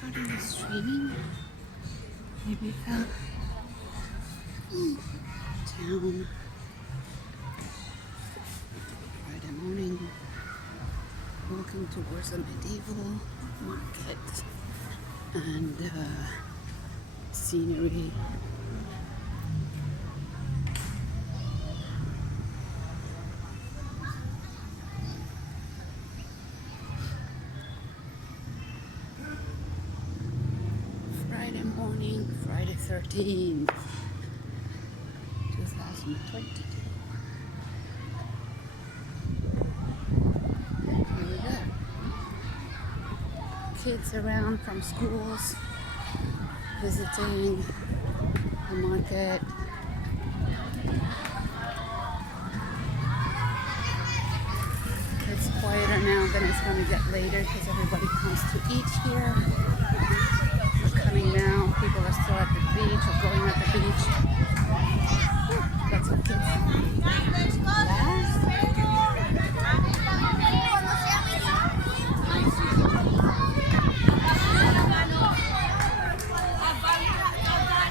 Starting the streaming. Ibiza town. Friday morning. Walking towards the medieval market and scenery. Friday morning, Friday 13th, 2022. Here we go. Kids around from schools visiting the market. It's quieter now than it's going to get later because everybody comes to eat here. We're coming now. People are still at the beach or going at the beach. Lots of kids.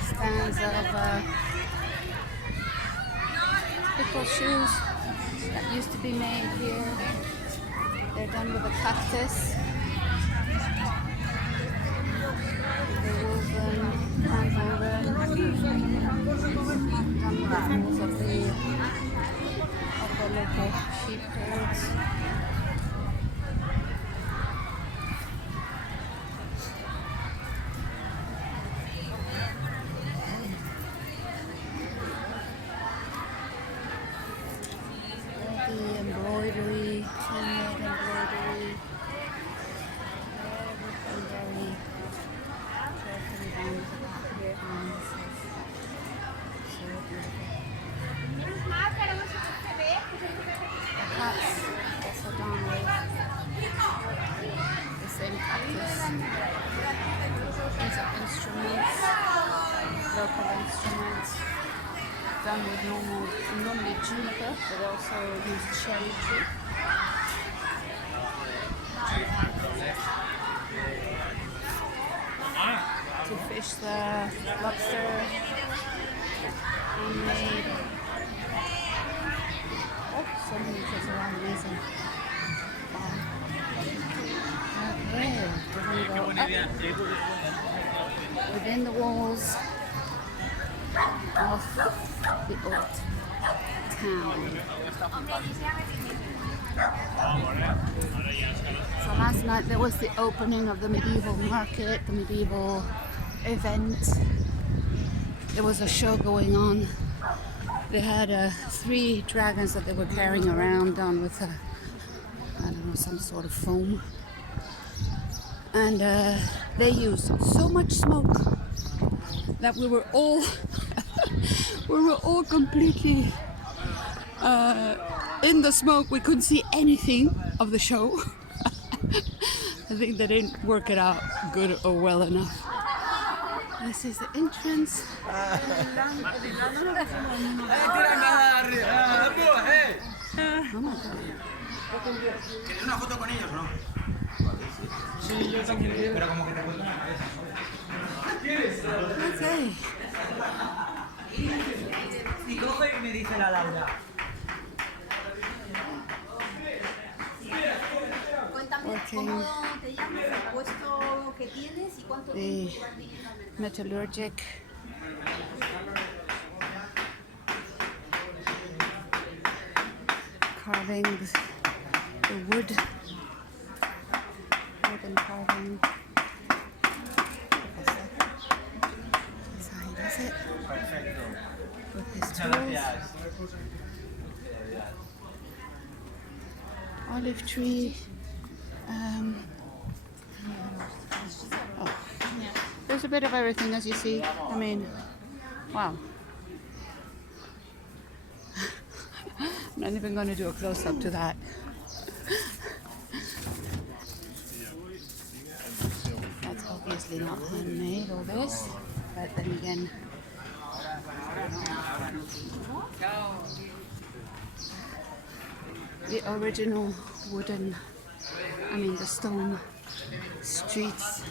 Stands of pickle shoes that used to be made here. They're done with a cactus. The woven, hand woven, done with the rules of the local sheep herds. The embroidery, handmade embroidery, everything very carefully done with the back here. So beautiful. The hats also done with the same cactus. These are instruments, local instruments. Done with normally juniper, but also use cherry tree. To fish the lobster, handmade. Oh, so many kids around, amazing. Wow. Okay, we're going to go up within the walls of the old town. So last night there was the opening of the medieval market, the medieval event. There was a show going on. They had 3 dragons that they were carrying around done with I don't know, some sort of foam. And they used so much smoke that we were all completely in the smoke. We couldn't see anything of the show. I think they didn't work it out good or well enough. This is the entrance. Oh my god. ¿Quieres una foto con ellos, no? Sí, yo también quiero. Pero como que te cuento una vez. Okay. Y coge y me dice la Laura. Cuéntame cómo te llamas, el puesto que tienes y cuánto tiempo llevas viviendo al mercado. Metallurgic. Carving the wood. Wooden carving. That's how he does it. Perfecto. With his Muchas tools. gracias. Olive tree. Oh. There's a bit of everything, as you see. I mean, wow. I'm not even going to do a close-up to that. That's obviously not handmade, all this. But then again, the original wooden, I mean the stone streets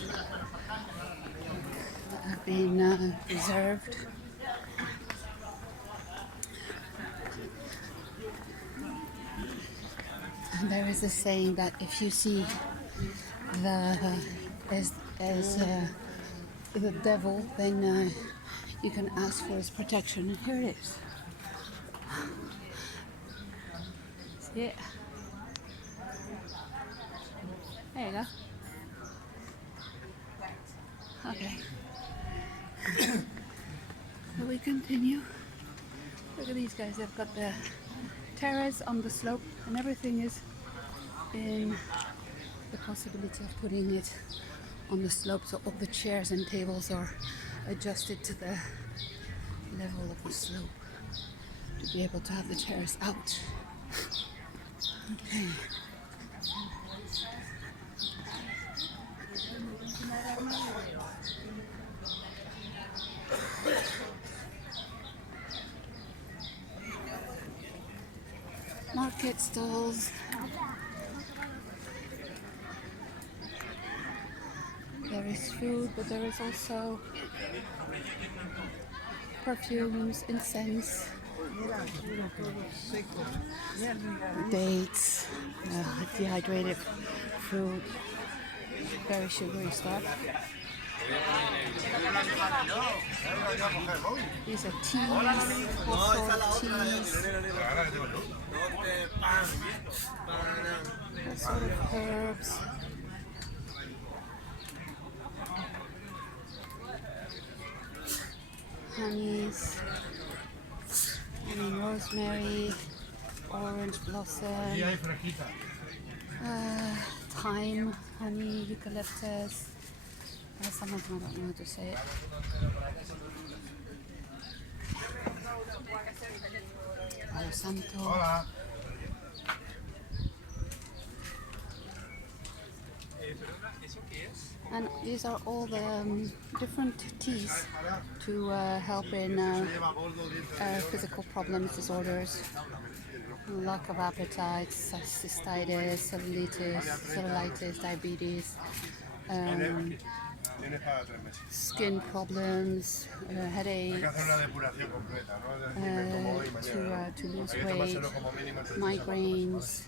been preserved. And there is a saying that if you see the devil, then you can ask for his protection. And here it is. See it? There you go. Okay. So we continue. Look at these guys. They've got the terrace on the slope, and everything is in the possibility of putting it on the slope, so all the chairs and tables are adjusted to the level of the slope to be able to have the terrace out. Okay. Market stalls. There is food, but there is also perfumes, incense, dates, dehydrated fruit, very sugary stuff. These are teas, all sorts of teas, all sort of herbs. Honeys, rosemary, orange blossom, thyme, honey, eucalyptus. Some of them I don't know how to say it. Palo Santo. And these are all the different teas to help in physical problems, disorders, lack of appetite, cystitis, cellulitis, diabetes, skin problems, headaches, to lose weight, migraines.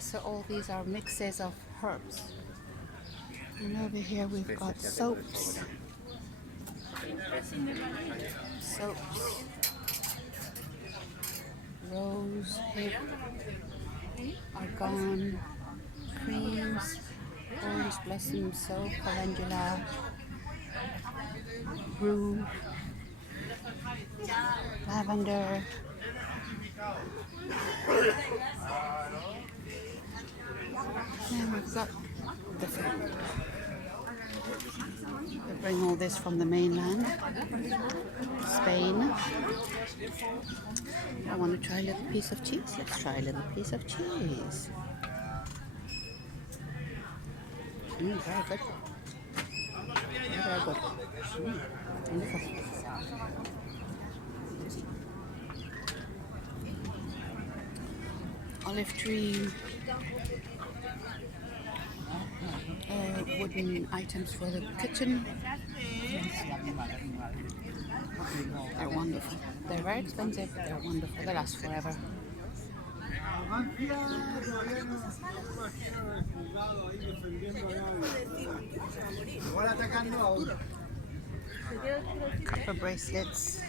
So all these are mixes of herbs. And over here we've got soaps, rose hip, argan, creams, orange blossom soap, calendula, rue, lavender, and we've got the food. They bring all this from the mainland, Spain. I want to try a little piece of cheese. Let's try a little piece of cheese. Very good. Very good. Wonderful. Olive tree. Wooden items for the kitchen. They're wonderful. They're very expensive, but they're wonderful. They last forever. Copper bracelets.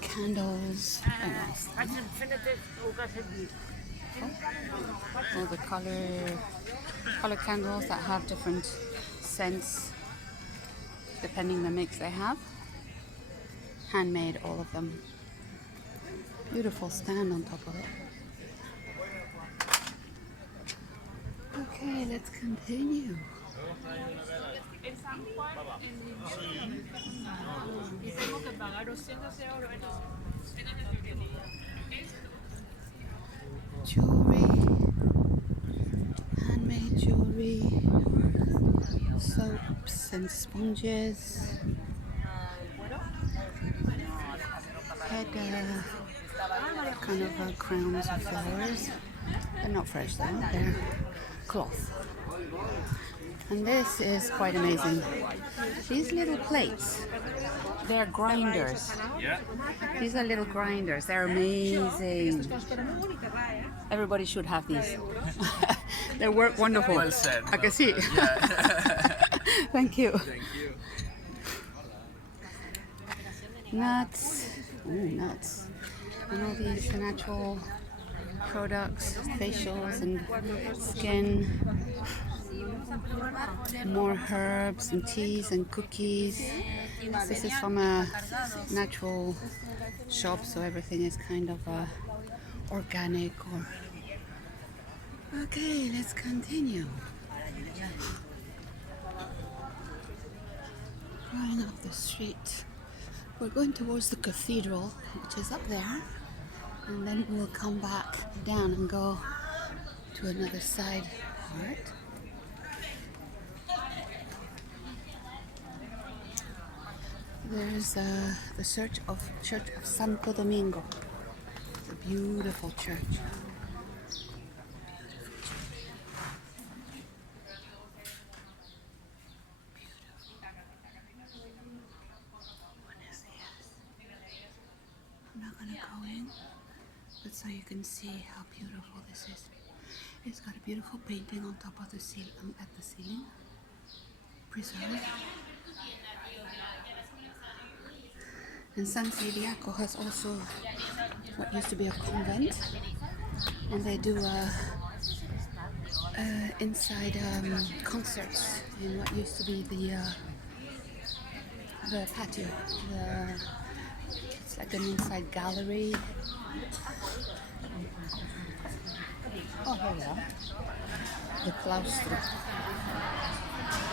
Candles. All the color candles that have different scents depending the mix they have. Handmade, all of them. Beautiful stand on top of it. Okay, let's continue. Jewelry, handmade jewelry, soaps and sponges, kind of crowns of flowers. They're not fresh though, they're cloth. And this is quite amazing. These little plates, they're grinders. Yeah. These are little grinders. They're amazing. Everybody should have these. They work wonderful. Well said. I can see. Yeah. Thank you. Thank you. Nuts. Ooh, nuts. And all these natural products, facials and skin. More herbs and teas and cookies. This is from a natural shop, so everything is kind of organic or... Okay, let's continue. Going up the street. We're going towards the cathedral, which is up there, and then we'll come back down and go to another side part. There's the Church of Santo Domingo. It's a beautiful church. I'm not gonna go in, but so you can see how beautiful this is. It's got a beautiful painting on top of the ceiling, at the ceiling, preserved. And San Ciriaco has also what used to be a convent, and they do inside concerts in what used to be the patio. It's like an inside gallery. Oh, here we are. The claustro.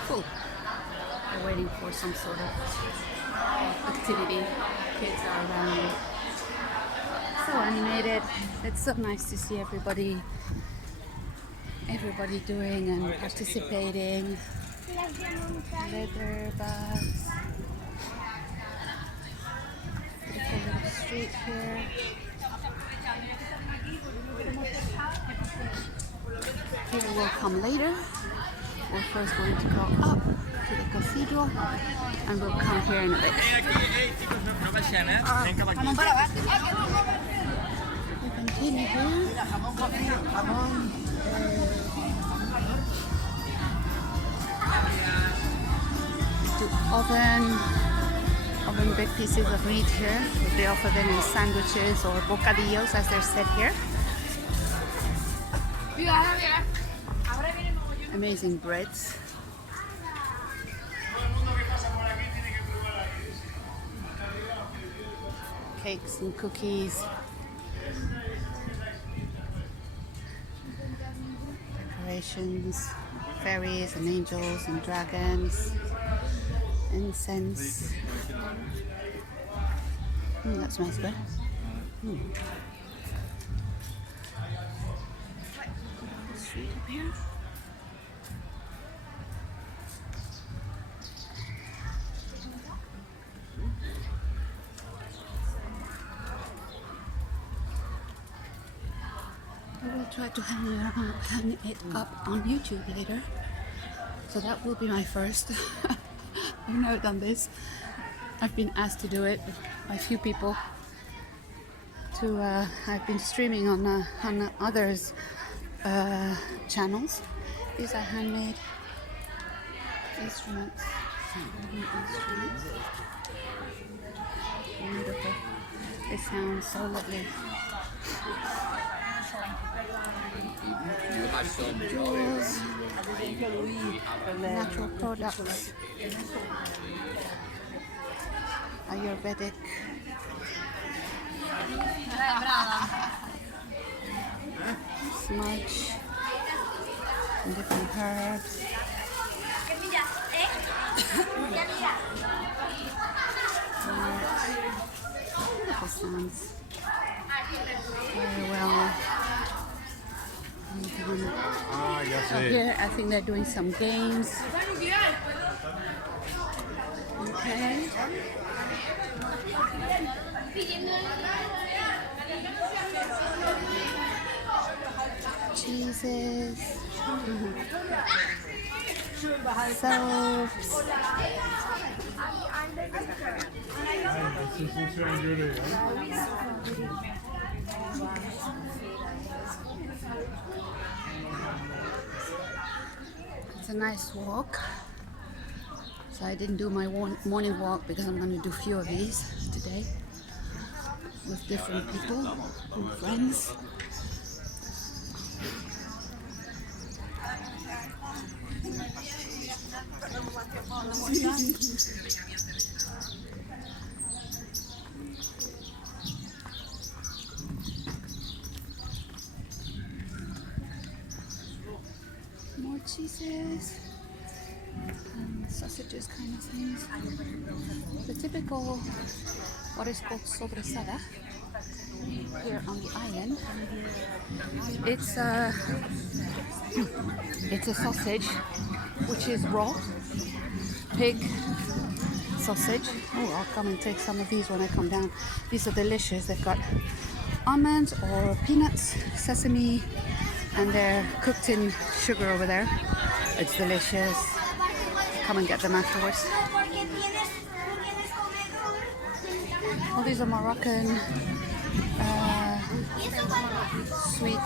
Cool. They're waiting for some sort of activity. Kids are around. So animated. It's so nice to see everybody doing and participating. Leather bags. Beautiful little street here. Here we'll come later. We're first going to go up to the cathedral and we'll come here in a bit. We continue here. Oven baked pieces of meat here. They offer them in sandwiches or bocadillos, as they're said here. Amazing breads. Cakes and cookies. Decorations, fairies and angels and dragons. Incense. That smells good. Street up here. I will try to hang it up on YouTube later. So that will be my first. I've never done this. I've been asked to do it by a few people. I've been streaming on others' channels. These are handmade instruments. Wonderful. They sound so lovely. Jewels, natural products, Ayurvedic, smudge, and different herbs. Beautiful sounds. Very well. Here, I think they're doing some games. Okay. cheeses, soaps. It's a nice walk. So I didn't do my morning walk because I'm going to do a few of these today with different people and friends. More cheeses and sausages kind of things. The typical, what is called sobrasada here on the island. It's a sausage which is raw pig sausage. Oh, I'll come and take some of these when I come down. These are delicious. They've got almonds or peanuts, sesame, and they're cooked in sugar over there. It's delicious. Come and get them afterwards. All these are Moroccan sweet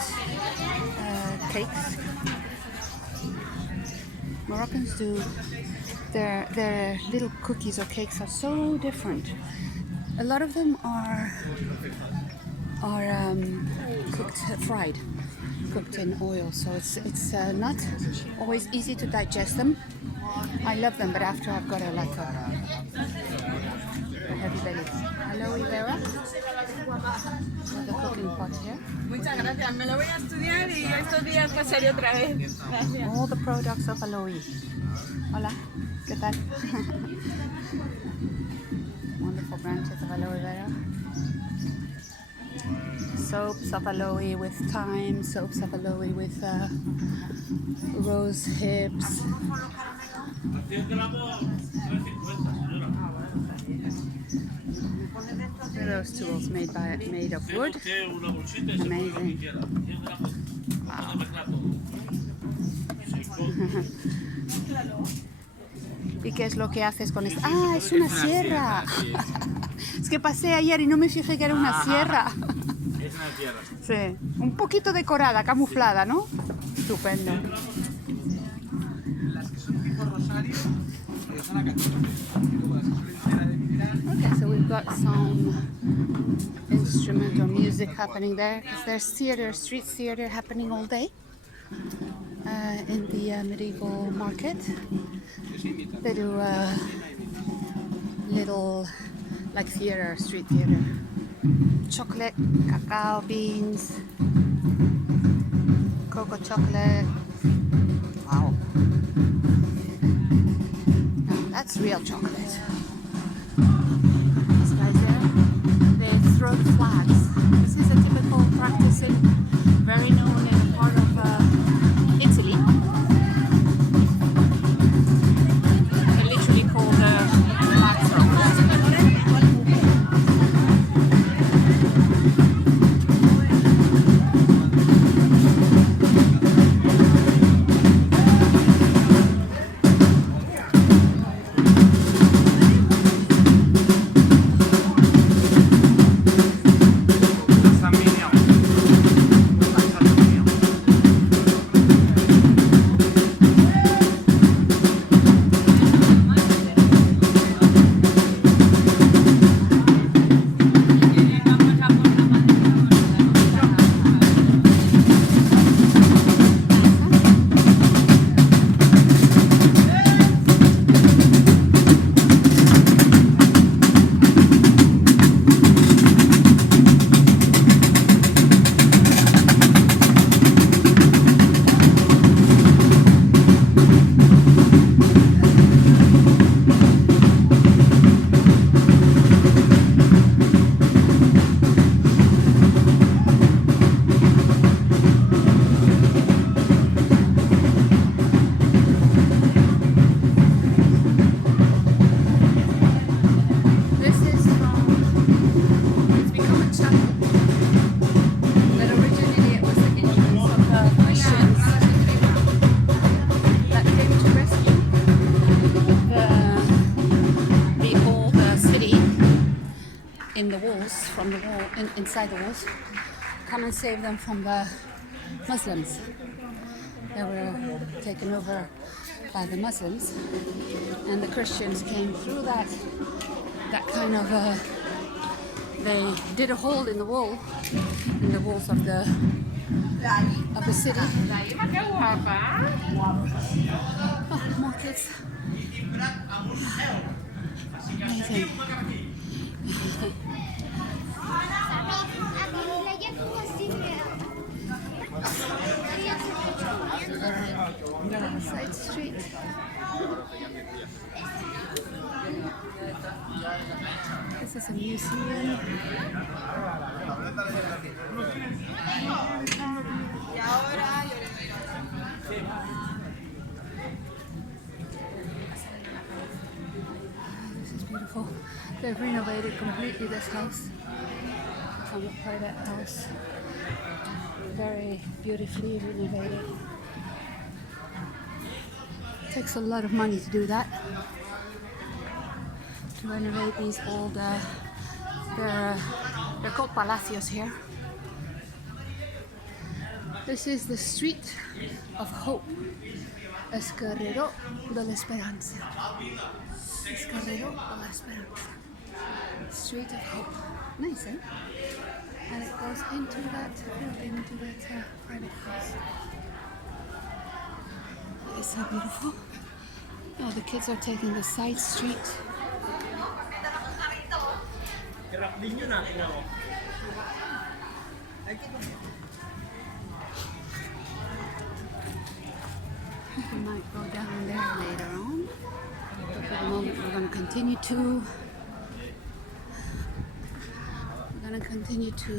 cakes. Moroccans do their little cookies or cakes are so different. A lot of them are cooked, fried, cooked in oil, so it's not always easy to digest them. I love them, but after I've got a heavy belly. Hello, Ibera. With the cooking pot here. Muchas gracias, me lo voy a estudiar y estos días pasaré otra vez. Gracias. All the products of Aloe. Hola, ¿qué tal? Wonderful branches of aloe vera. Soaps of aloe with thyme, soaps of aloe with rose hips. Look at those tools made of wood. Amazing. Wow. ¿Y qué es lo que haces con esto? ¡Ah, es una sierra! Es que pasé ayer y no me fijé que era una sierra. Es una sierra. Sí, un poquito decorada, camuflada, ¿no? Estupendo. Las que son tipo rosario, son a 14. Okay, so we've got some instrumental music happening there because there's theater, street theater happening all day in the medieval market. They do little like theater, street theater. Chocolate, cacao beans, cocoa chocolate. Wow. Now that's real chocolate. These guys there, they throw the flags. This is a typical practice very known in a part of Italy. They literally call the flag throwers. walls, from the wall, inside the walls, come and save them from the Muslims. They were taken over by the Muslims, and the Christians came through that kind of they did a hole in the walls of the city. Oh, more kids. Amazing. Side street. This is a museum. This is beautiful. They've renovated completely this house. It's on a private house. Very beautifully renovated. Takes a lot of money to do that. To renovate these old, they're called palacios here. This is the Street of Hope. Es Carrero de la Esperanza. Es Carrero de la Esperanza. Street of Hope. Nice, eh? And it goes into that private house. It's so beautiful. Oh, the kids are taking the side street. We might go down there later on. But for the moment, we're going to continue to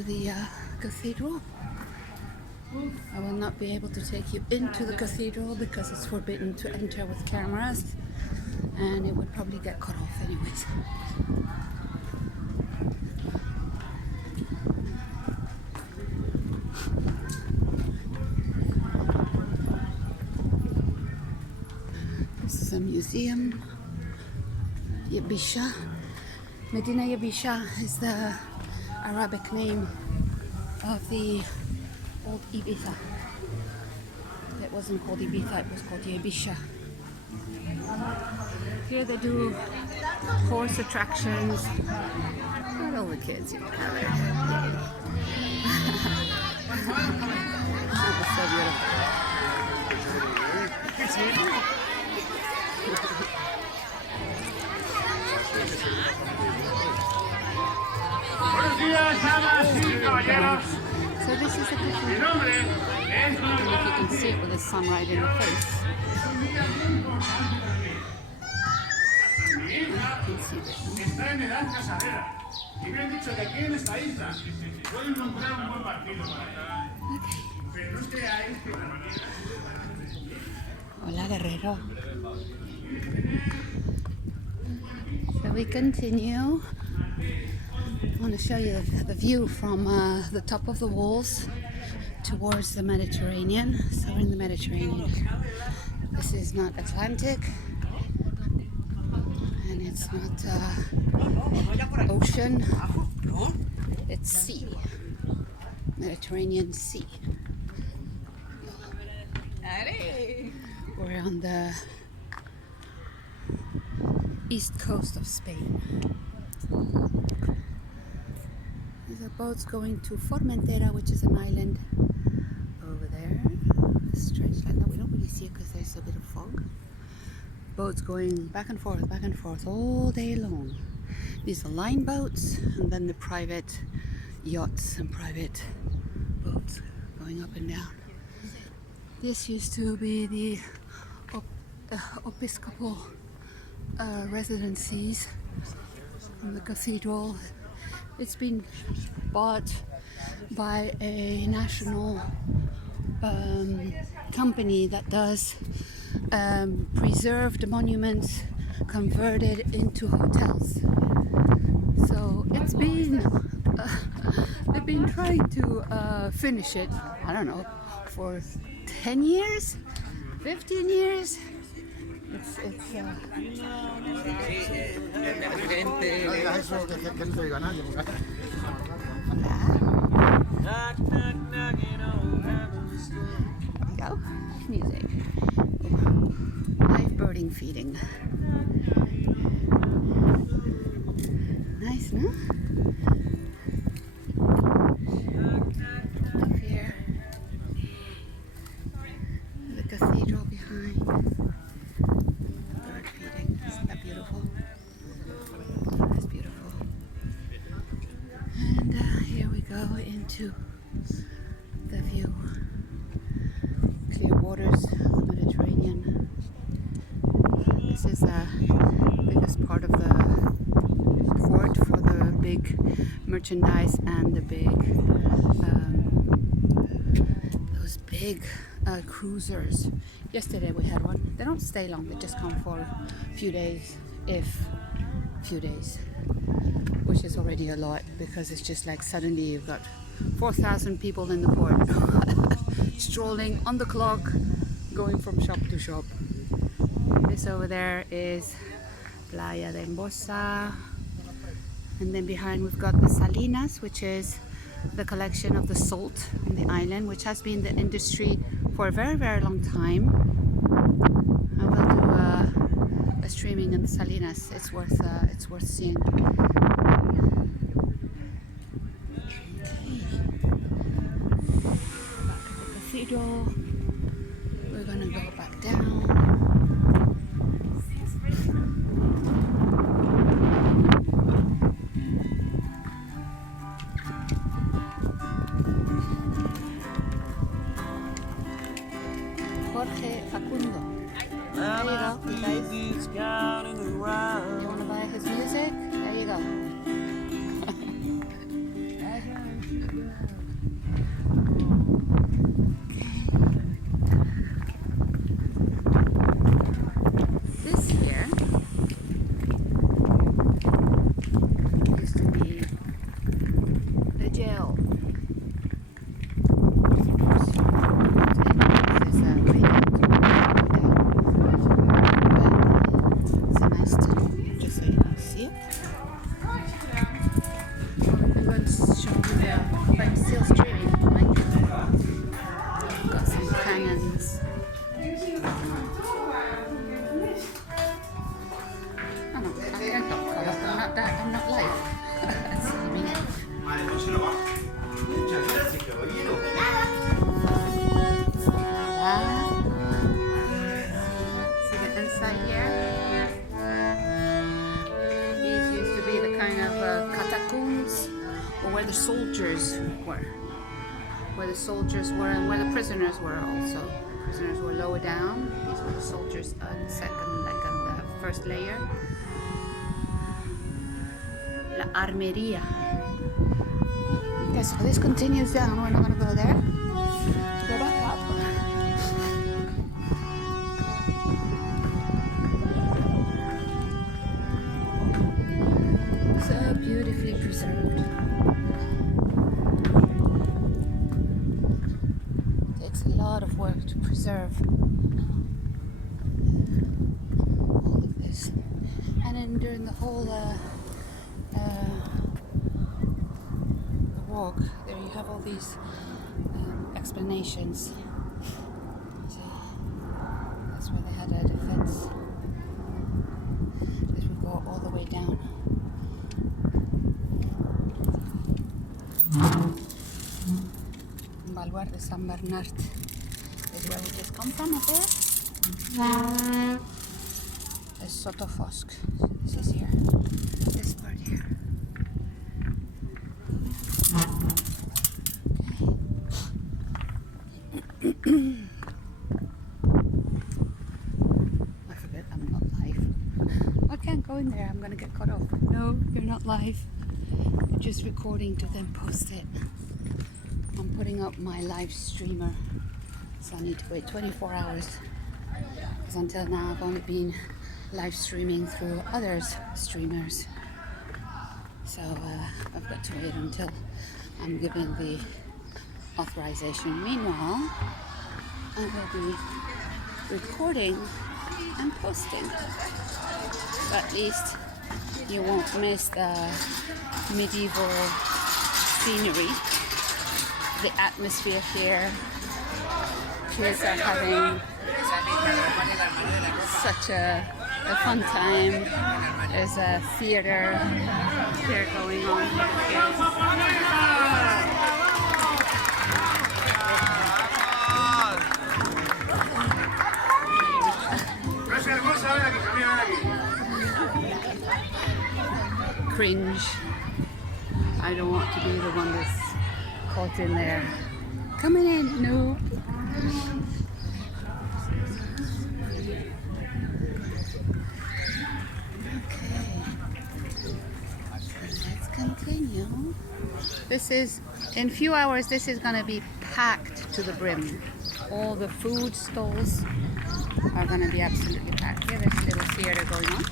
the cathedral. I will not be able to take you into the cathedral because it's forbidden to enter with cameras, and it would probably get cut off anyways. This is a museum. Ibiza. Medina Ibiza is the Arabic name of the old Ibiza. It wasn't called Ibiza, it was called Ibiza. Here they do horse attractions. Not all the kids, you know. That was so beautiful. Buenos días, damas y caballeros. So this is the cathedral. I don't know if you can see it with the sun right in the face. You can see it. Está en edad casadera. Y me han dicho que aquí en esta isla puedo encontrar un buen partido para acá. Pero no es que hay que... Hola, Guerrero. So we continue. I want to show you the view from the top of the walls towards the Mediterranean. So we're in the Mediterranean. This is not Atlantic, and it's not ocean. It's sea. Mediterranean Sea. We're on the east coast of Spain. There's a boat's going to Formentera, which is an island over there. A strange land that we don't really see it because there's a bit of fog. Boats going back and forth all day long. These are line boats, and then the private yachts and private boats going up and down. This used to be the Episcopal residencies from the cathedral. It's been bought by a national company that does preserved monuments converted into hotels. So it's been they've been trying to finish it, I don't know, for 10 years, 15 years. It's live music. Live birding feeding. Nice, no? Up here. The cathedral behind. Bird feeding. Isn't that beautiful? That's beautiful. And here we go into the view. Clear waters, Mediterranean. This is the biggest part of the port for the big merchandise and the big those big cruisers. Yesterday we had one. They don't stay long, they just come for a few days, which is already a lot, because it's just like suddenly you've got 4,000 people in the port strolling on the clock, going from shop to shop. This over there is Playa de Embosa, and then behind we've got the Salinas, which is the collection of the salt on the island, which has been the industry for a very, very long time. I will do a streaming in the Salinas. It's worth seeing. Okay. Back to the cathedral. We're gonna go back down. Jorge Facundo. There you go, you guys. You want to buy his music? There you go. This here used to be the jail. I'm not live. See the inside here? These used to be the kind of catacombs, or where the soldiers were. Where the soldiers were and where the prisoners were also. Prisoners were lower down. These were the soldiers on the second, like on the first layer. La Armeria. Okay, so this continues down. We're not going to go there. Go back up. So beautifully preserved. Takes a lot of work to preserve all of this. And then during the whole the walk, there you have all these explanations. So that's where they had a defense. This would go all the way down. Baluarte San Bernard is where we just come from, up there. There's Sotofosk. This is here. This part here. I forget I'm not live. I can't go in there, I'm gonna get cut off. No, you're not live. You're just recording to then post it. I'm putting up my live streamer, so I need to wait 24 hours. Because until now I've only been live streaming through others' streamers. So I've got to wait until I'm given the authorization. Meanwhile, I will be recording and posting. So at least you won't miss the medieval scenery, the atmosphere here. kids are having such a fun time. There's a theater here going on for the kids. Cringe. I don't want to be the one that's caught in there. Coming in, no. Let's continue. This is, in a few hours, this is going to be packed to the brim. All the food stalls are going to be absolutely packed. Here, there's a little theater going on.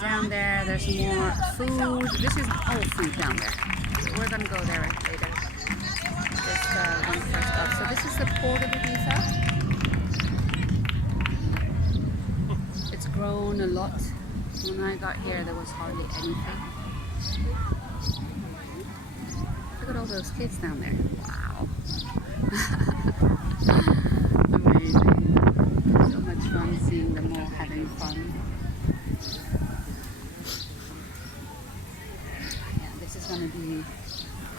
Down there, there's more food. This is all food down there. So we're going to go there later. Just one first stop. So this is the port of Ibiza. It's grown a lot. When I got here, there was hardly anything. Look at all those kids down there. Wow. Amazing. So much fun seeing them all having fun. Going to be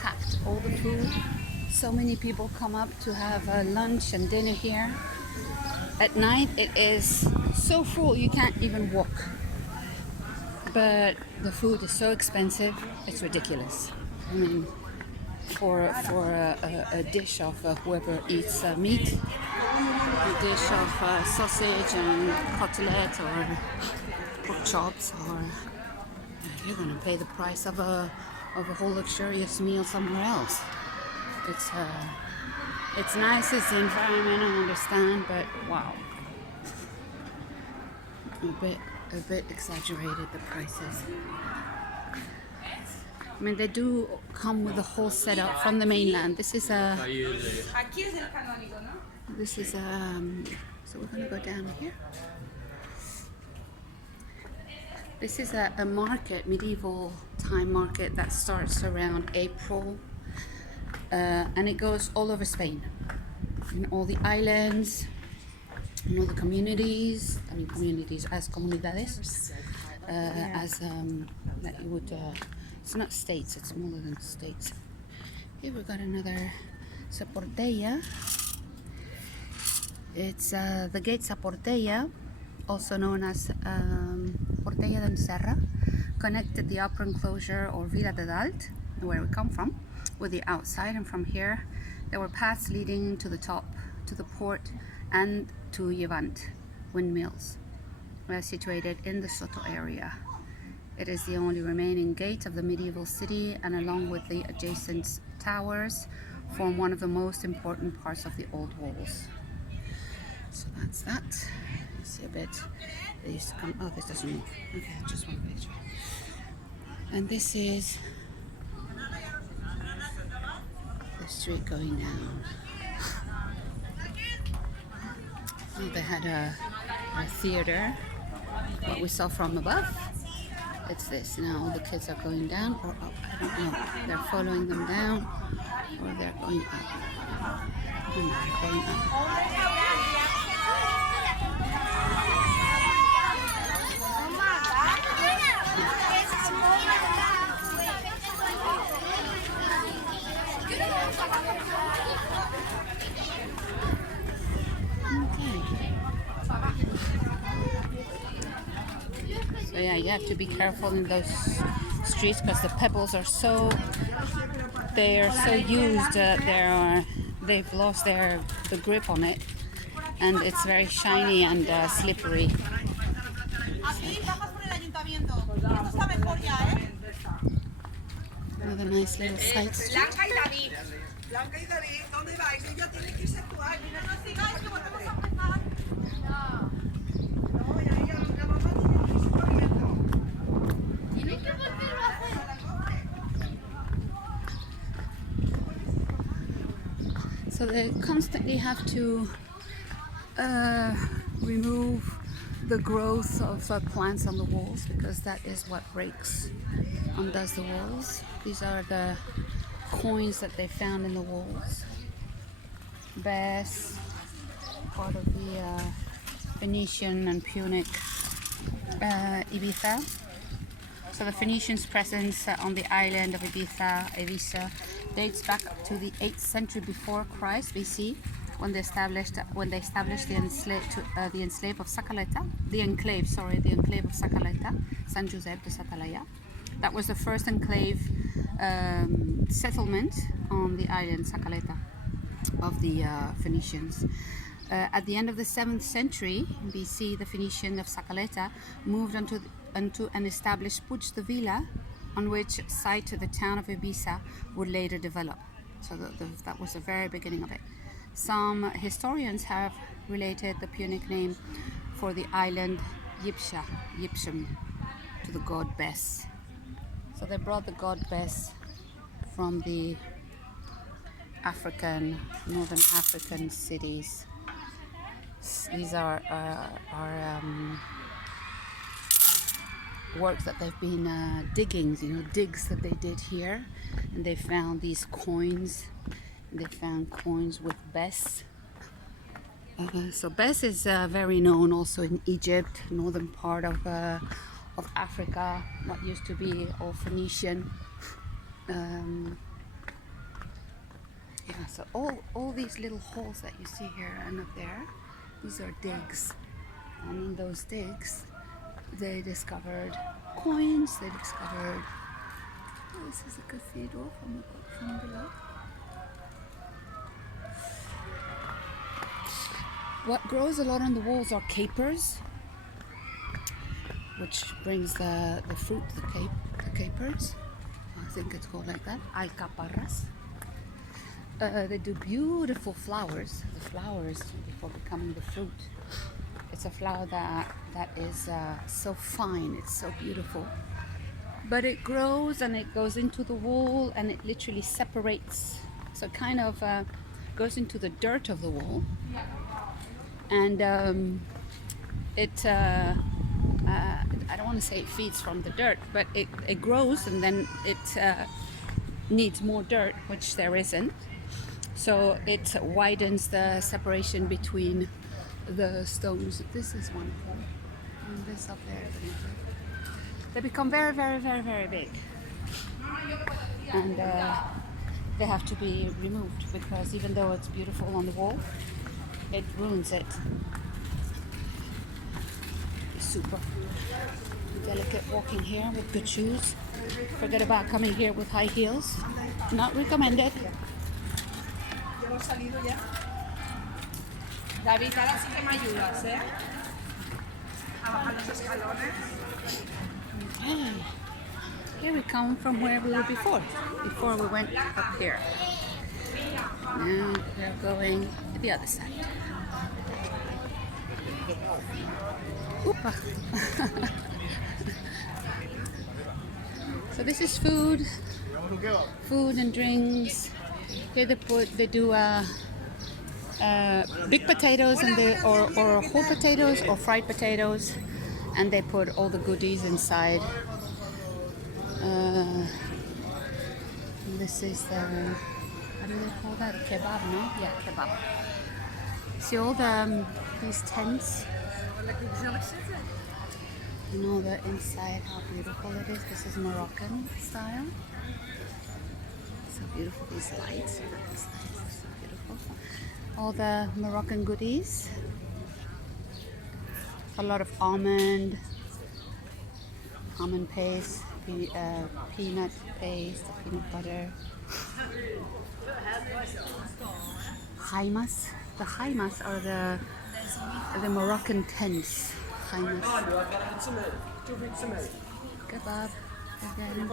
packed, all the food. So many people come up to have lunch and dinner here. At night it is so full you can't even walk, but the food is so expensive, it's ridiculous. I mean, for a dish of whoever eats meat, a dish of sausage and cutlet or pork chops, or you're going to pay the price of a whole luxurious meal somewhere else. It's nice, it's the environment, I understand, but wow, a bit exaggerated, the prices. I mean, they do come with a whole setup from the mainland. This is so we're gonna go down here. This is a market, medieval time market that starts around April, and it goes all over Spain, in all the islands, in all the communities. I mean, communities as comunidades, that you would. It's not states; it's smaller than states. Here we got another Portella. It's the gates of Portella, also known as Portella de Serra, connected the upper enclosure or Vila de Dalt, where we come from, with the outside, and from here there were paths leading to the top, to the port, and to Levant windmills, situated in the Soto area. It is the only remaining gate of the medieval city, and along with the adjacent towers, form one of the most important parts of the old walls. So that's that. You see a bit. They used to come. Oh, this doesn't move. Okay, just one picture. And this is the street going down. Oh, they had a theater. What we saw from above. It's this. Now all the kids are going down or up. I don't know. They're following them down or they're going up. They're going up. So yeah, you have to be careful in those streets because the pebbles are they're so used. They've lost the grip on it, and it's very shiny and slippery. Another nice little side street. So they constantly have to remove the growth of plants on the walls, because that is what undoes the walls. These are the coins that they found in the walls. Bass, part of the Phoenician and Punic Ibiza. So the Phoenicians' presence on the island of Ibiza dates back to the 8th century before Christ BC, when they established the enclave of Sakaleta, the enclave of Sakaleta, San Josep de Satalaya. That was the first enclave settlement on the island Sakaleta of the Phoenicians. At the end of the 7th century BC, the Phoenician of Sakaleta moved onto and established Puig de Vila, on which site the town of Ibiza would later develop. So that was the very beginning of it. Some historians have related the Punic name for the island Yipsham, to the god Bes. So they brought the god Bes from the northern African cities. These are works that they've been digs that they did here, and they found these coins. They found coins with Bes. So Bes is very known also in Egypt, northern part of Africa, what used to be all Phoenician. So all these little holes that you see here and up there, these are digs, and in those digs they discovered coins. They discovered, this is a cathedral from below. What grows a lot on the walls are capers, which brings the fruit, the capers. I think it's called like that, alcaparras. They do beautiful flowers. The flowers before becoming the fruit. It's a flower that is so fine. It's so beautiful. But it grows and it goes into the wall and it literally separates. So it kind of goes into the dirt of the wall. And I don't want to say it feeds from the dirt, but it grows and then it needs more dirt, which there isn't. So it widens the separation between the stones. This is one of them. And this up there is another. They become very, very, very, very big. And they have to be removed, because even though it's beautiful on the wall, it ruins it. Super delicate walking here with good shoes. Forget about coming here with high heels. Not recommended. ¿Hemos salido ya? David, ahora sí que me ayudas, ¿eh? A bajar los escalones. Okay. Here we come from where we were before we went up here. Now we're going to the other side. Oopa. So this is food and drinks. Here they do big potatoes and or whole potatoes or fried potatoes, and they put all the goodies inside. This is the, what do they call that? Kebab, no? Yeah, kebab. See all these tents? You know the inside, how beautiful it is. This is Moroccan style. So beautiful, these lights. These lights are so beautiful. All the Moroccan goodies. A lot of almond paste, peanut paste, peanut butter. Haimas. The haimas are the Moroccan tents. Haimas. Kebab. Again.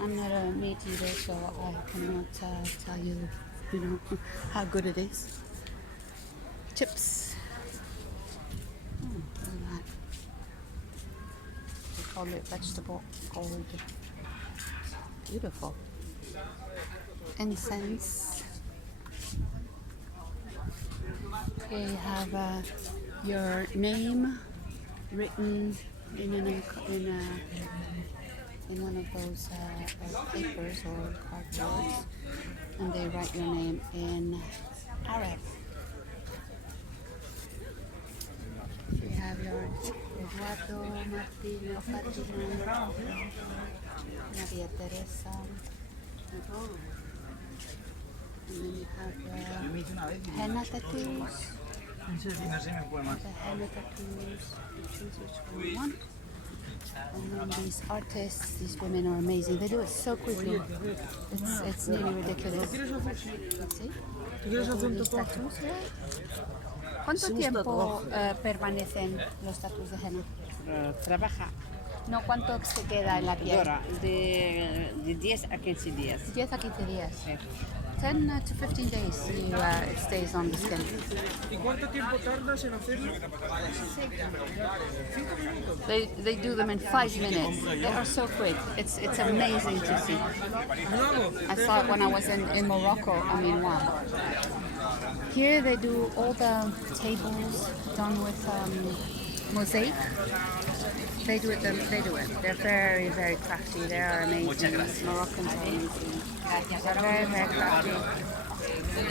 I'm not a meat eater, so I cannot tell you, how good it is. Chips. Look at that. They call it vegetable gold. Beautiful. Incense. Here you have your name written in one of those papers or cardboards, and they write your name in Arab. You have your Eduardo, Martina, Fatima, Maria Teresa, and then you have the henna tattoos. No sé si me puede más. The henna tattoos. You choose which one you want. And then these artists, these women are amazing. They do it so quickly. It's nearly ridiculous. Let's see. These tattoos here. ¿Cuánto tiempo permanecen los tatuajes de henna? Trabaja No, ¿cuánto se queda en la piel? de 10 a 15 días. 10 a 15 días. 10 to 15 days it stays on the skin. ¿Y cuánto tiempo tardas en hacerlo? They do them in 5 minutes. They are so quick. It's amazing to see. I saw it when I was in Morocco. I mean, wow. Here they do all the tables done with mosaic. They do it. They're very, very crafty. They are amazing. Moroccans are amazing. They're very, very crafty.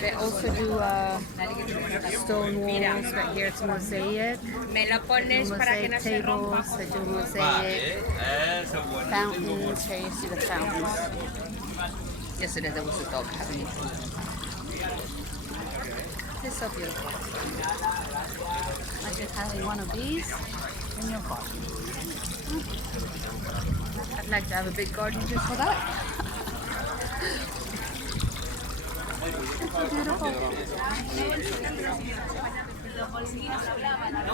They also do stone walls, but here it's mosaic. Me lo pones para que no Mosaic se rompa. tables. They do mosaic fountains. Here you see the fountains. Yesterday there was a dog having it. It's so beautiful. Imagine having one of these in your garden. I'd like to have a big garden just for that. It's so beautiful.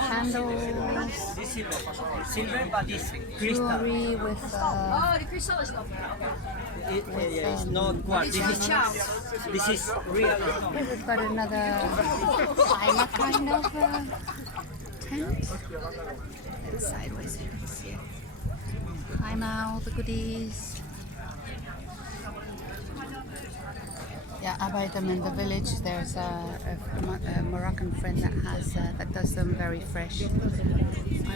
Candles, Silver, but it's crystal. jewelry with Oh, the crystal is not It's not quartz. This is real stone. here we've got another China kind of tent. It's sideways here, you can see it. China, all the goodies. Yeah, I buy them in the village. There's a Moroccan friend that has that does them very fresh. I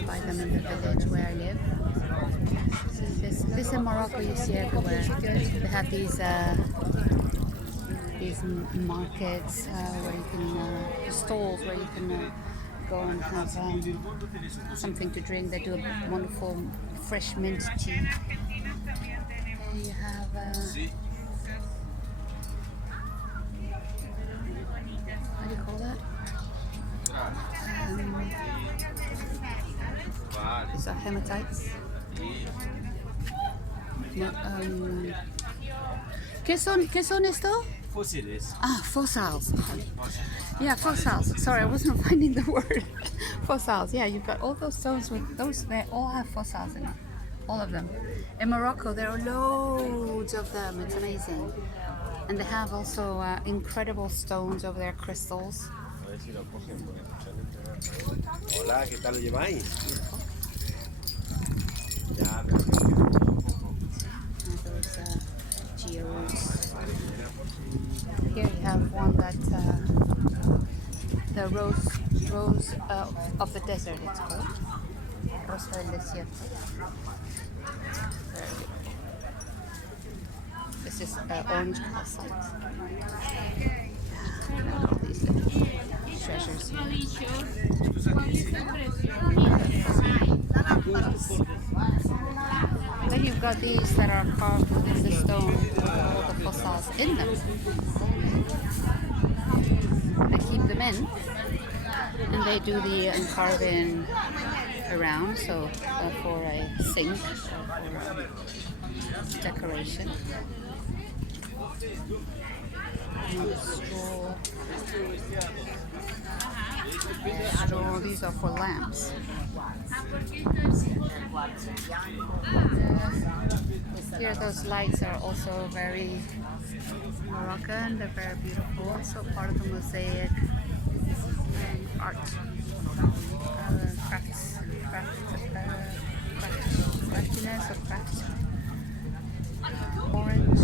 buy them in the village where I live. This in Morocco you see everywhere. They have these markets where you can stalls where you can go and have something to drink. They do a wonderful fresh mint tea. Here you have. What do you call that? These are hematites. ¿Qué son esto? Fósiles. Ah, fossils. Yeah, fossils. Sorry, I wasn't finding the word. Fossils. Yeah, you've got all those stones with those. They all have fossils in it. All of them. In Morocco, there are loads of them. It's amazing. And they have also incredible stones over there, crystals. Hola, ¿qué tal lo lleváis? Those geodes. Here you have one that the rose of the desert. It's called Rosa del Desierto. Very beautiful. This is orange calcite. All these little treasures Then you've got these that are carved within the stone with all the fossils in them. They keep them in and they do the carving around, so for a sink or for decoration. Straw, these are for lamps. Here those lights are also very Moroccan, they're very beautiful, also part of the mosaic art, craftiness or crafts. Orange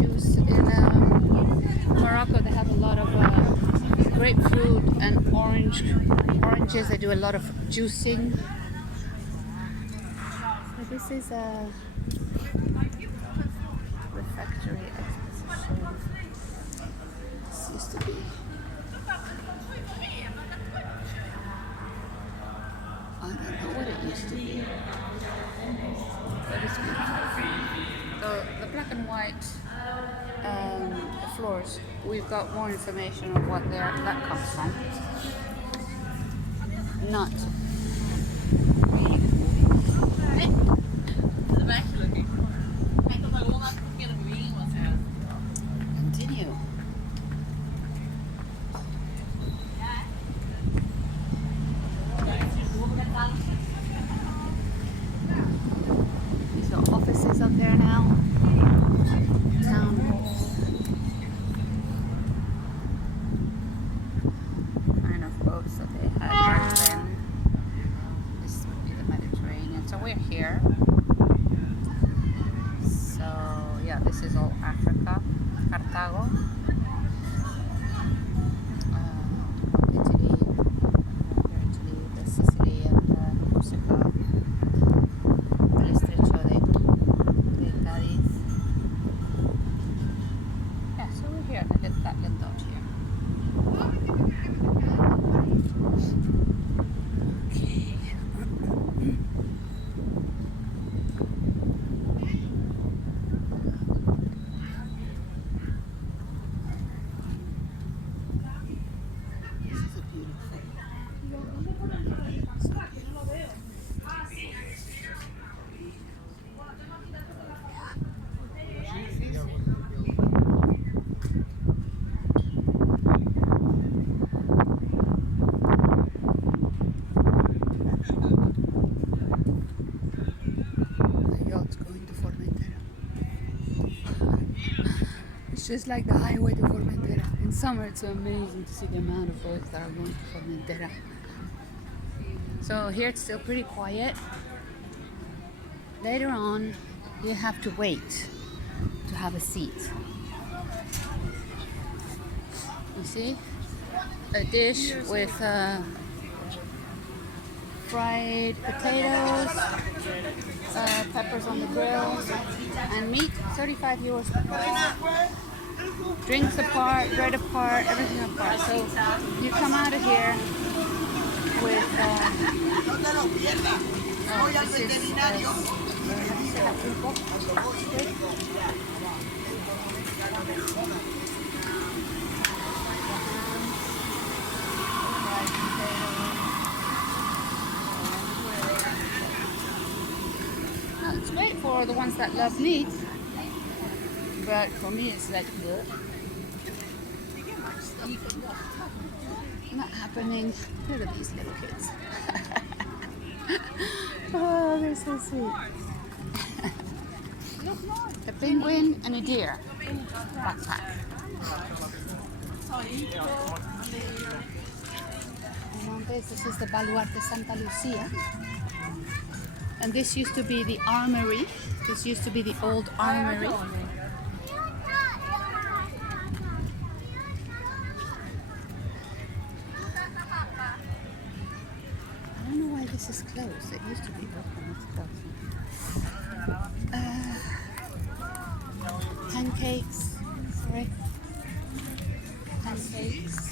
juice. In Morocco they have a lot of grapefruit and orange oranges. They do a lot of juicing. So this is a refectory exposition. This used to be. I don't know what it used to be. But it's beautiful. The black and white floors, we've got more information on what that comes from. Not continue. These are offices up there now. Town hall. Kind of boats that they had back then. This would be the Mediterranean. So we're here. So yeah, this is all Africa. Cartago. Italy, the Sicily and Corsica. El estrecho de Cádiz. Yeah, so we're here, that little dot here. Okay. This is a beautiful. The yacht's going to Formentera. It's just like the highway to Formentera. In summer, it's amazing to see the amount of boats that are going to Formentera. So here it's still pretty quiet. Later on, you have to wait to have a seat. You see? A dish with fried potatoes, peppers on the grill, and meat, 35 euros per person. Drinks apart, bread apart, everything apart. So you come out of here with it's great for the ones that love meat, but for me it's like not happening. Look at these little kids. Oh, they're so sweet. A penguin and a deer backpack. This is the Baluarte Santa Lucia. And this used to be the armory. This used to be the old armory. I don't know why this is closed. It used to be open. It's closed. Pancakes. Sorry. Pancakes.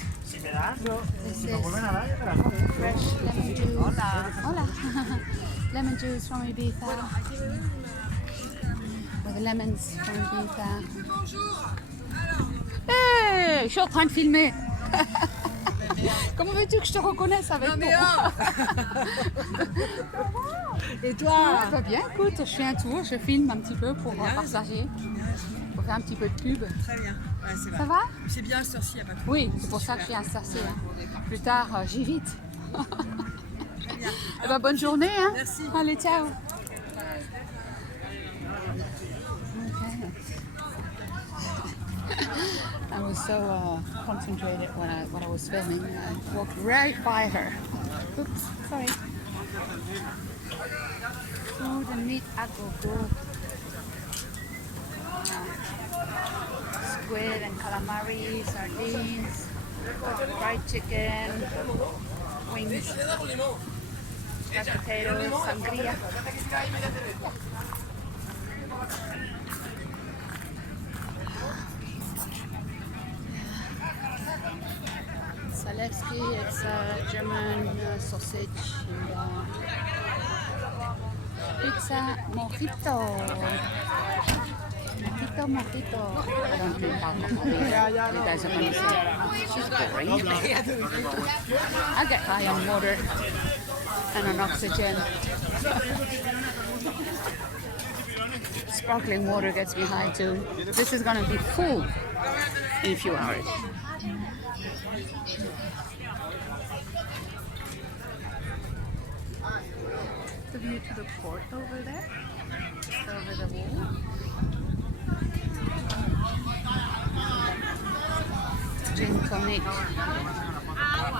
This is fresh lemon juice. Hola. Lemon juice from Ibiza. With the lemons from Ibiza. Hey, je suis en train de filmer. Comment veux-tu que je te reconnaisse avec toi? Et toi? Bah bien, écoute, je fais un tour, je filme un petit peu pour partager, pour faire un petit peu de pub. Très bien. Ouais, c'est vrai. Ça va? C'est bien à cette heure-ci, il n'y a pas de Oui, c'est pour ça que je suis installée. Plus tard, j'évite. Très bien. Eh ben, bonne journée. Hein. Merci. Allez, ciao. I was so concentrated when I was filming. I walked right by her. Oops, sorry. Food and meat à gogo. Squid and calamari, sardines, fried chicken. wings, mashed potatoes, sangria. Zalewski, it's a German sausage and pizza mojito. Mojito. I don't drink alcohol. You guys are going to say, oh, she's boring. I get high on water and on oxygen. Sparkling water gets me high too. This is going to be full in a few hours. The view to the port over there, just over the wall. Gin tonic,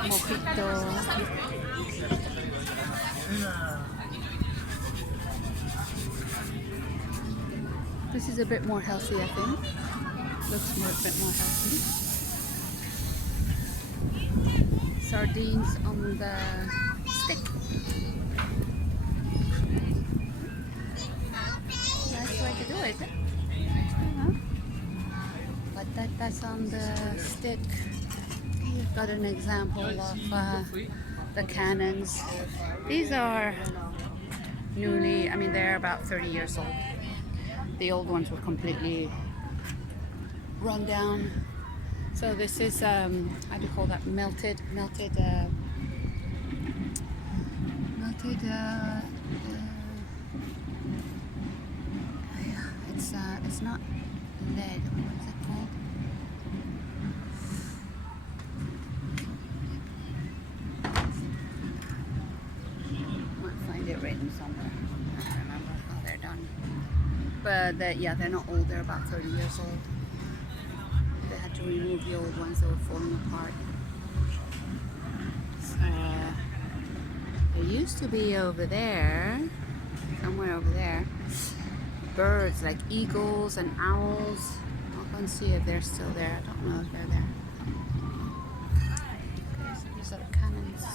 mojito. This is a bit more healthy, I think. Looks a bit more healthy. Sardines on the stick. Nice way to do it. Patatas on the stick. You've got an example of the cannons. These are newly, I mean, they're about 30 years old. The old ones were completely run down. So this is, how do you call that? Melted. It's not lead. What is it called? Might find it written somewhere. I don't remember how they're done. But yeah, they're not old. They're about 30 years old. They had to remove the old ones that were falling apart. So there used to be over there, somewhere over there, birds like eagles and owls. I'll go and see if they're still there. I don't know if they're there. Okay, so these are the cannons.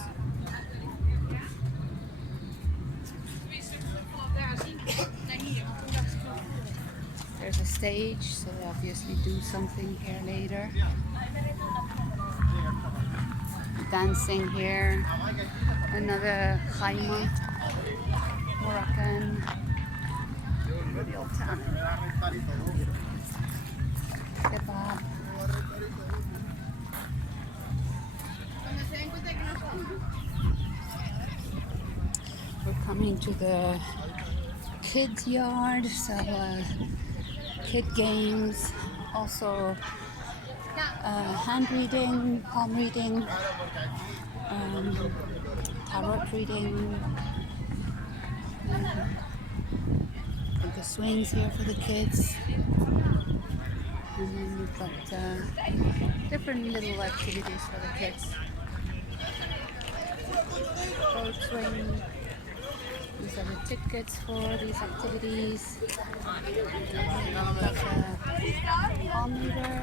There's a stage, so they obviously do something here later. Dancing here. Another Jaima, Moroccan. The old town. Kebab. We're coming to the kids' yard, so kid games, also hand reading, palm reading, tarot reading. The swings here for the kids, and then we've got different little activities for the kids. Boat swing. These are the tickets for these activities. We've got the palm reader.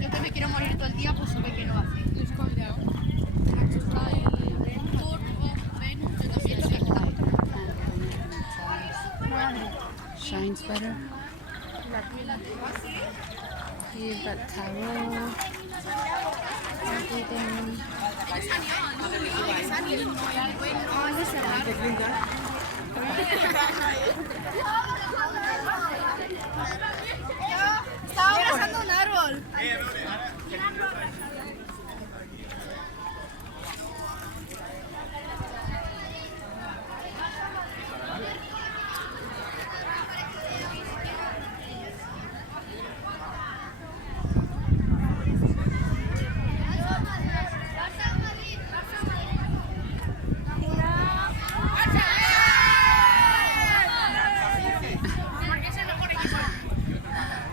Yo que me quiero morir todo el día, pues sube que no hace. Shines better. You've got tarot, everything. Estaba abrazando un árbol.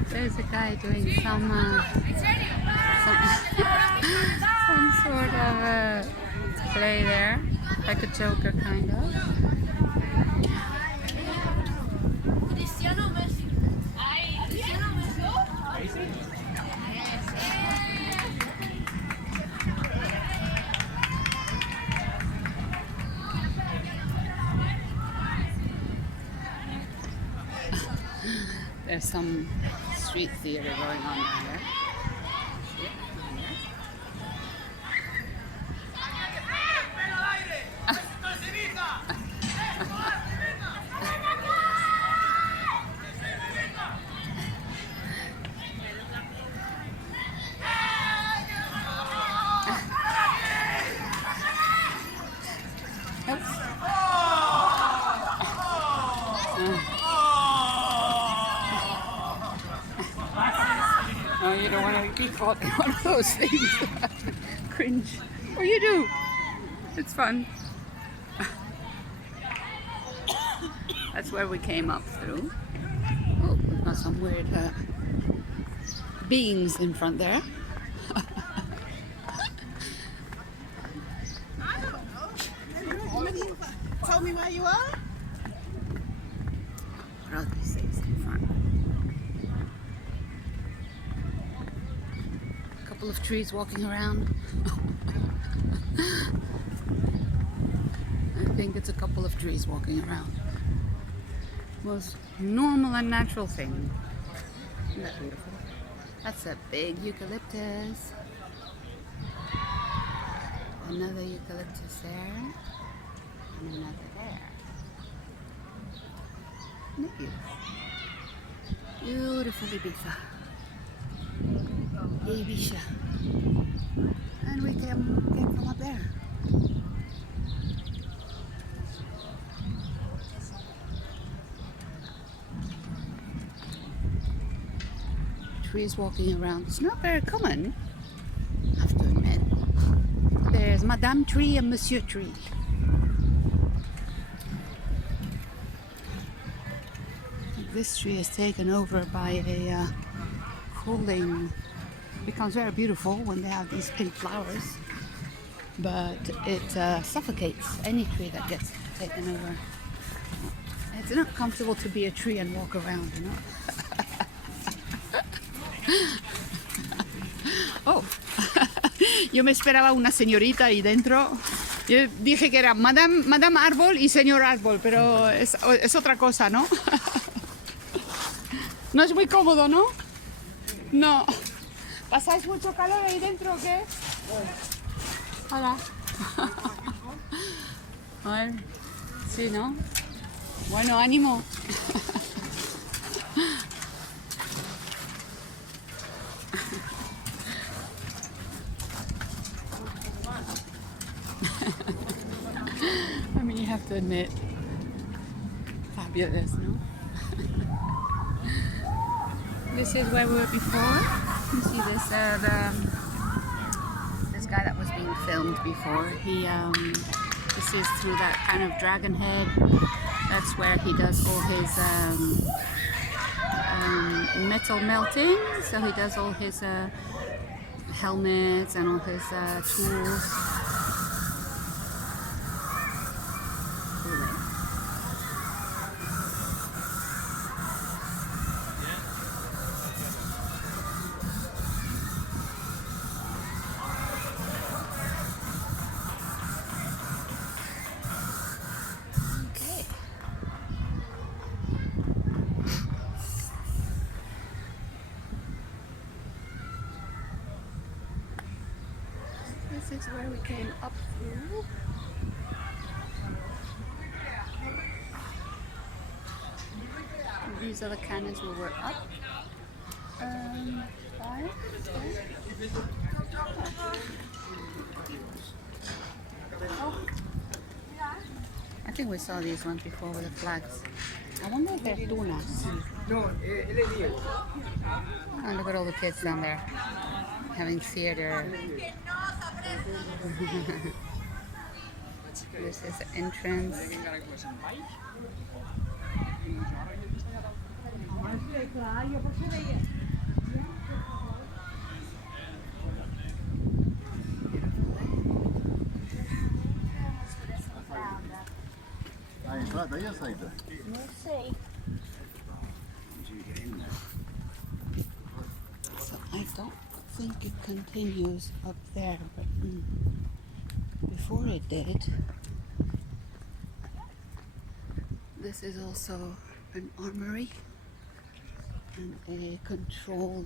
There's a guy doing some sort of play there, like a joker kind of. Cristiano Messi. there's some street theater going on down there. Oh, you don't want to be caught in one of those things. Cringe. Oh, you do. It's fun. That's where we came up through. Oh, we've got some weird beings in front there. Tell me where you are. What are these things in front? A couple of trees walking around. I think it's a couple of trees walking around. Most normal and natural thing. Isn't that beautiful? That's a big eucalyptus. Another eucalyptus there. And another there. Isn't it beautiful? Beautiful Ibiza. Ibiza. And we came from up there. Trees walking around. It's not very common, I have to admit. There's Madame Tree and Monsieur Tree. This tree is taken over by a falling. It becomes very beautiful when they have these pink flowers, but it suffocates any tree that gets taken over. It's not comfortable to be a tree and walk around, you know. Oh, yo me esperaba una señorita ahí dentro. Yo dije que era Madame Árbol y Señor Árbol, pero es otra cosa, ¿no? No es muy cómodo, ¿no? No. ¿Pasáis mucho calor ahí dentro o qué? Hola. A ver. Sí, ¿no? Bueno, ánimo. I mean, you have to admit, fabulous, no? This is where we were before. You see this, this guy that was being filmed before. This is through that kind of dragon head. That's where he does all his metal melting. So he does all his helmets and all his tools. This is where we came up through. These are the cannons where we're up. 5, 6. Oh. I think we saw these ones before with the flags. I wonder if they're tunas. Oh, look at all the kids down there having theater. This is the entrance. So I don't think it continues up there, but before it did. This is also an armory. and a control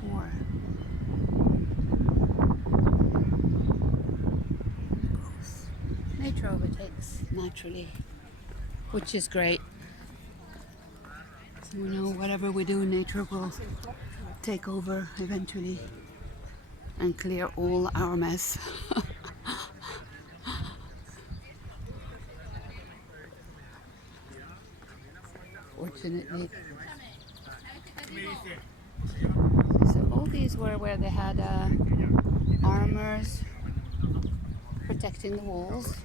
tour. Growth. Nature overtakes naturally, which is great. So we know whatever we do, nature will take over eventually and clear all our mess. Fortunately. So all these were where they had armors protecting the walls.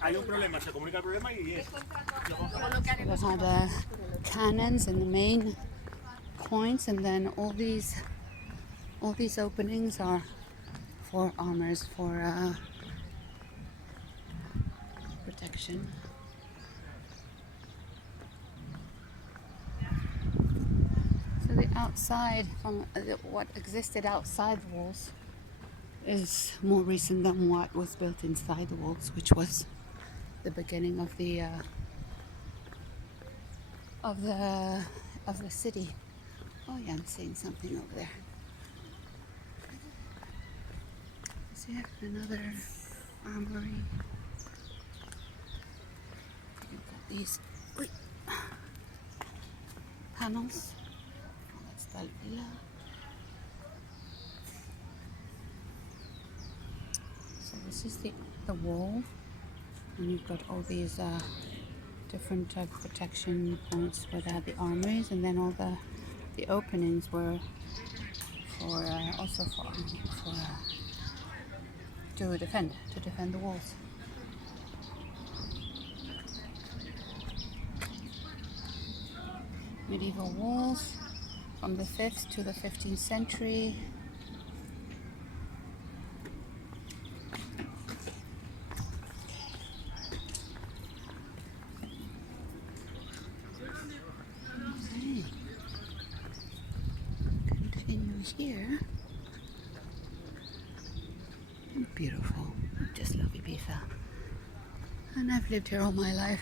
Hay un problema, se comunica el problema y es. They had cannons in the main points, and then all these openings are for armors, for protection. So the outside, from what existed outside the walls, is more recent than what was built inside the walls, which was the beginning of the city. Oh yeah, I'm seeing something over there. See, another armory. You've got these panels. Oh, that's the villa. So this is the wall, and you've got all these different protection points where they had the armories, and then all the openings were for also for to defend the walls. Medieval walls from the 5th to the 15th century. Continue here. Beautiful. I just love Ibiza. And I've lived here all my life.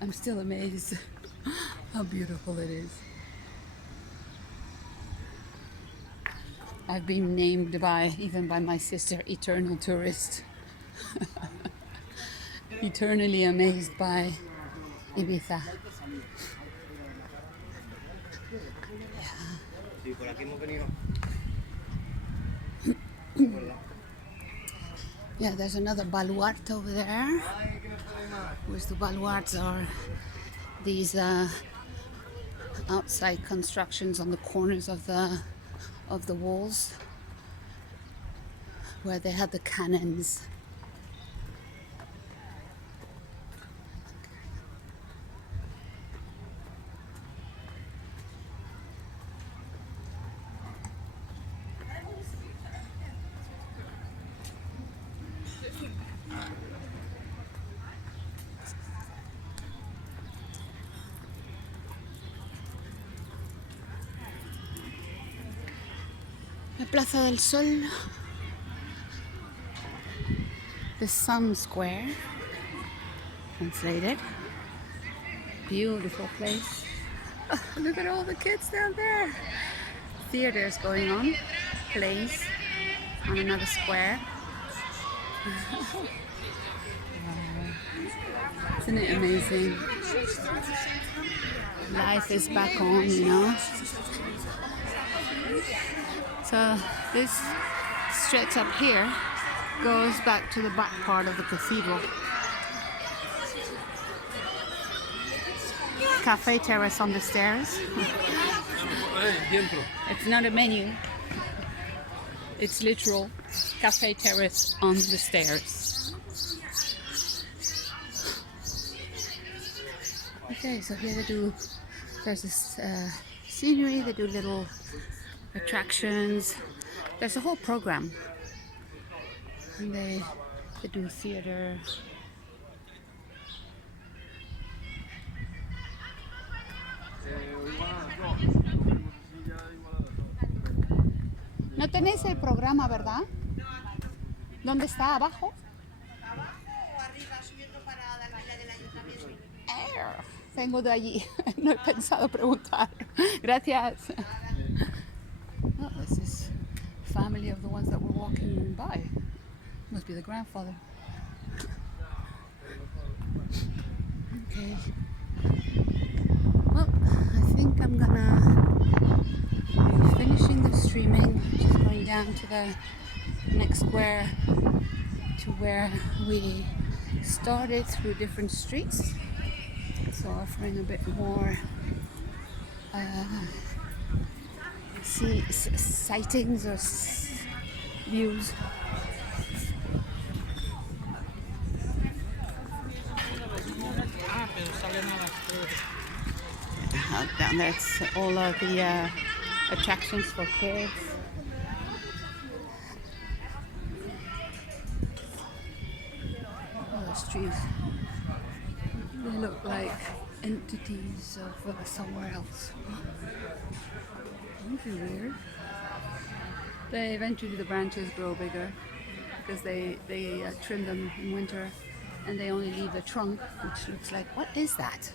I'm still amazed how beautiful it is. I've been named even by my sister, eternal tourist. Eternally amazed by Ibiza. Yeah, there's another baluarte over there. Whereas the baluartes are these outside constructions on the corners of the walls where they had the cannons. La Plaza del Sol, the Sun Square, translated. Beautiful place. Oh, look at all the kids down there. Theaters going on, plays on another square. Isn't it amazing? Life is back on, you know. So this stretch up here goes back to the back part of the cathedral. Cafe terrace on the stairs. It's not a menu. It's literal cafe terrace on the stairs. Okay, so here there's this scenery, they do little attractions. There's a whole program. And they do theater. No tenéis el programa, ¿verdad? ¿Dónde está? ¿Abajo? ¿Abajo o arriba subiendo para la vila del ayuntamiento? Vengo de allí. No he pensado preguntar. Gracias. Oh, this is family of the ones that were walking by. Must be the grandfather. Okay. Well, I think I'm gonna be finishing the streaming, just going down to the next square to where we started through different streets. So offering a bit more sightings or views. Down there, it's all of the attractions for kids. Oh, the streets, they look like entities of somewhere else. Isn't it weird? They eventually, the branches grow bigger because they trim them in winter, and they only leave the trunk, which looks like, what is that?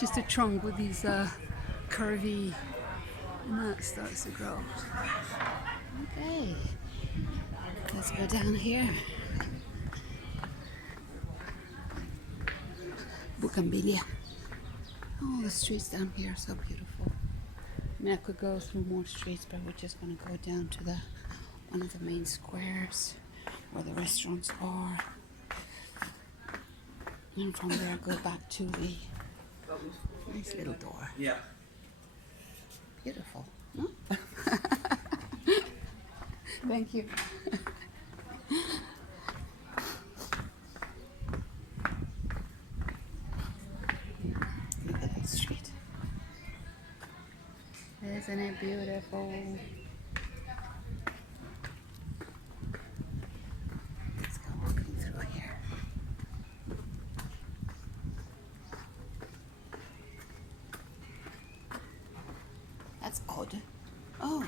Just a trunk with these curvy, and that starts to grow. Okay, let's go down here. Bugambilia. Oh, the streets down here are so beautiful. I mean, I could go through more streets, but we're just going to go down to one of the main squares where the restaurants are. And from there, go back to the nice little door. Yeah. Beautiful. No? Thank you. Look at that street. Isn't it beautiful? Let's go walking through here. That's odd. Oh,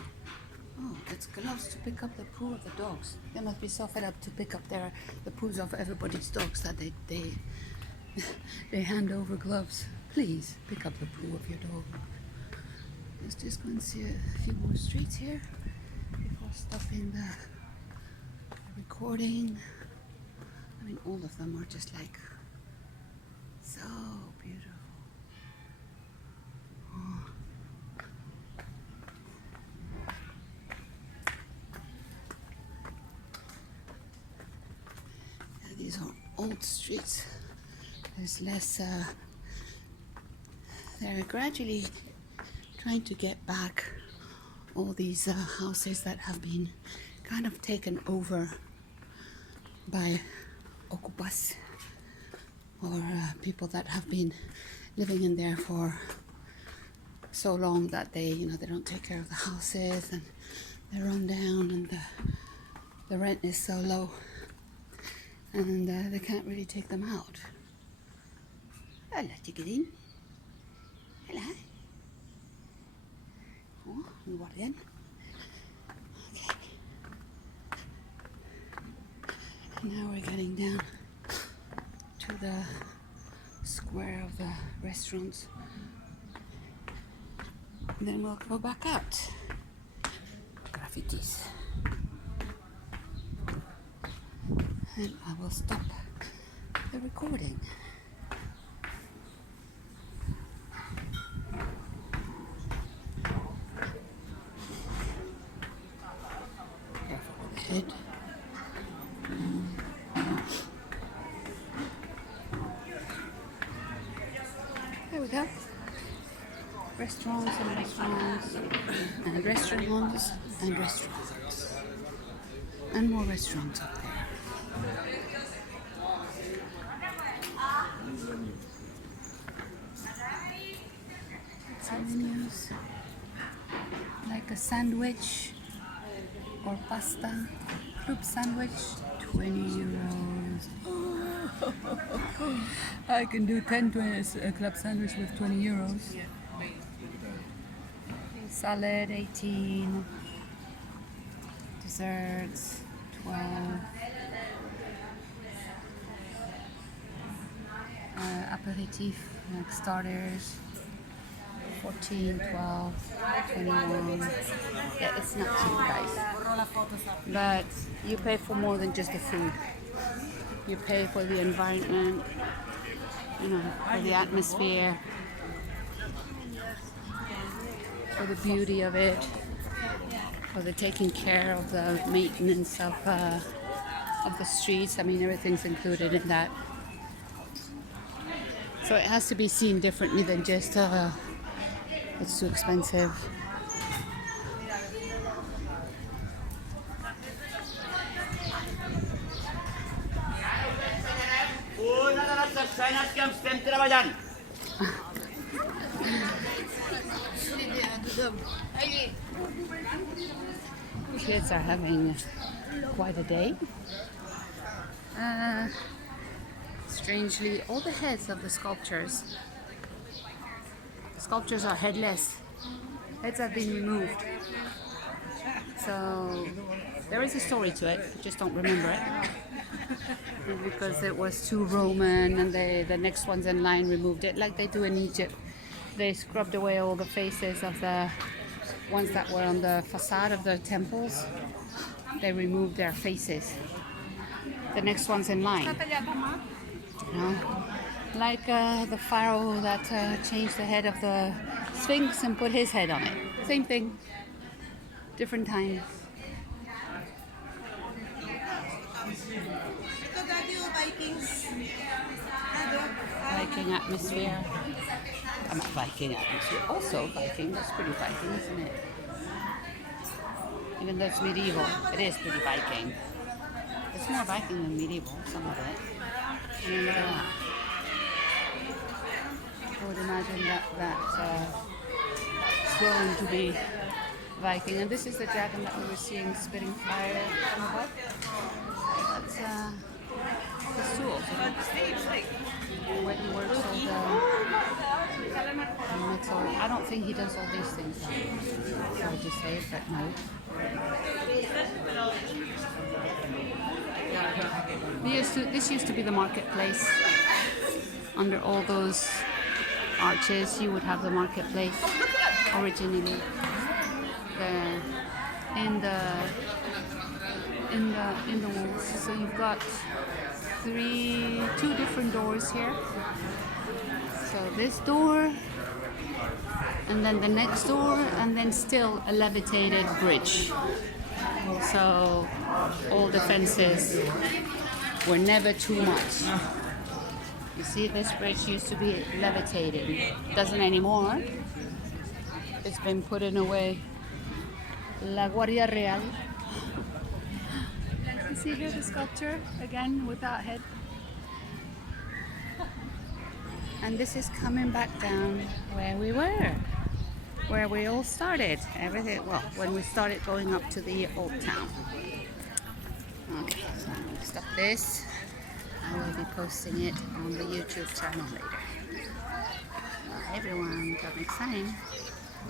it's gloves to pick up the poo of the dogs. They must be so fed up to pick up the poos of everybody's dogs that they hand over gloves. Please pick up the poo of your dog. Let's just go and see a few more streets here before stopping the recording. I mean, all of them are just like so beautiful. Oh. Yeah, these are old streets. There's less, they're gradually trying to get back all these houses that have been kind of taken over by ocupas, or people that have been living in there for so long that they don't take care of the houses, and they run down, and the rent is so low, and they can't really take them out. Hello, chickadee. Hello. Oh, and what again? Okay. And now we're getting down to the square of the restaurants. And then we'll go back out. Graffitis. And I will stop the recording. Head. There we go. Restaurants and restaurants and restaurants and restaurants and more restaurants up there. Some menus like a sandwich or pasta, club sandwich, 20 euros. Oh, I can do 10 club sandwich with 20 euros. Salad, 18. Desserts, 12. Aperitif, like starters, 14, 12, 21. Yeah, it's not cheap, guys. But you pay for more than just the food. You pay for the environment, you know, for the atmosphere, for the beauty of it, for the taking care of the maintenance of the streets. I mean, everything's included in that. So it has to be seen differently than just it's too expensive. Kids are having quite a day. Strangely, all the heads of the sculptures are headless. Heads have been removed. So there is a story to it, I just don't remember it. Because it was too Roman and the next ones in line removed it, like they do in Egypt. They scrubbed away all the faces of the ones that were on the facade of the temples. They removed their faces. The next one's in line. You know? Like the pharaoh that changed the head of the Sphinx and put his head on it. Same thing. Different times. Viking atmosphere. I'm not Viking atmosphere. Also Viking. That's pretty Viking, isn't it? Even though it's medieval, it is pretty Viking. It's more Viking than medieval, some of it. I mean, look at that. I would imagine that's going to be Viking. And this is the dragon that we were seeing spitting fire from above. That's his tools. Where he works all the metal. I don't think he does all these things. Sorry to say, but no. This used to be the marketplace. Under all those arches, you would have the marketplace originally. In the walls. So you've got two different doors here. So this door, and then the next door, and then still a levitated bridge. So all the fences were never too much. You see, this bridge used to be levitated. Doesn't anymore. It's been put in a way. La Guardia Real. You see here the sculpture again with that head. And this is coming back down where we were, where we all started. Everything, well, when we started going up to the old town. Okay, so I'm going to stop this. I will be posting it on the YouTube channel later. Everyone, till next time.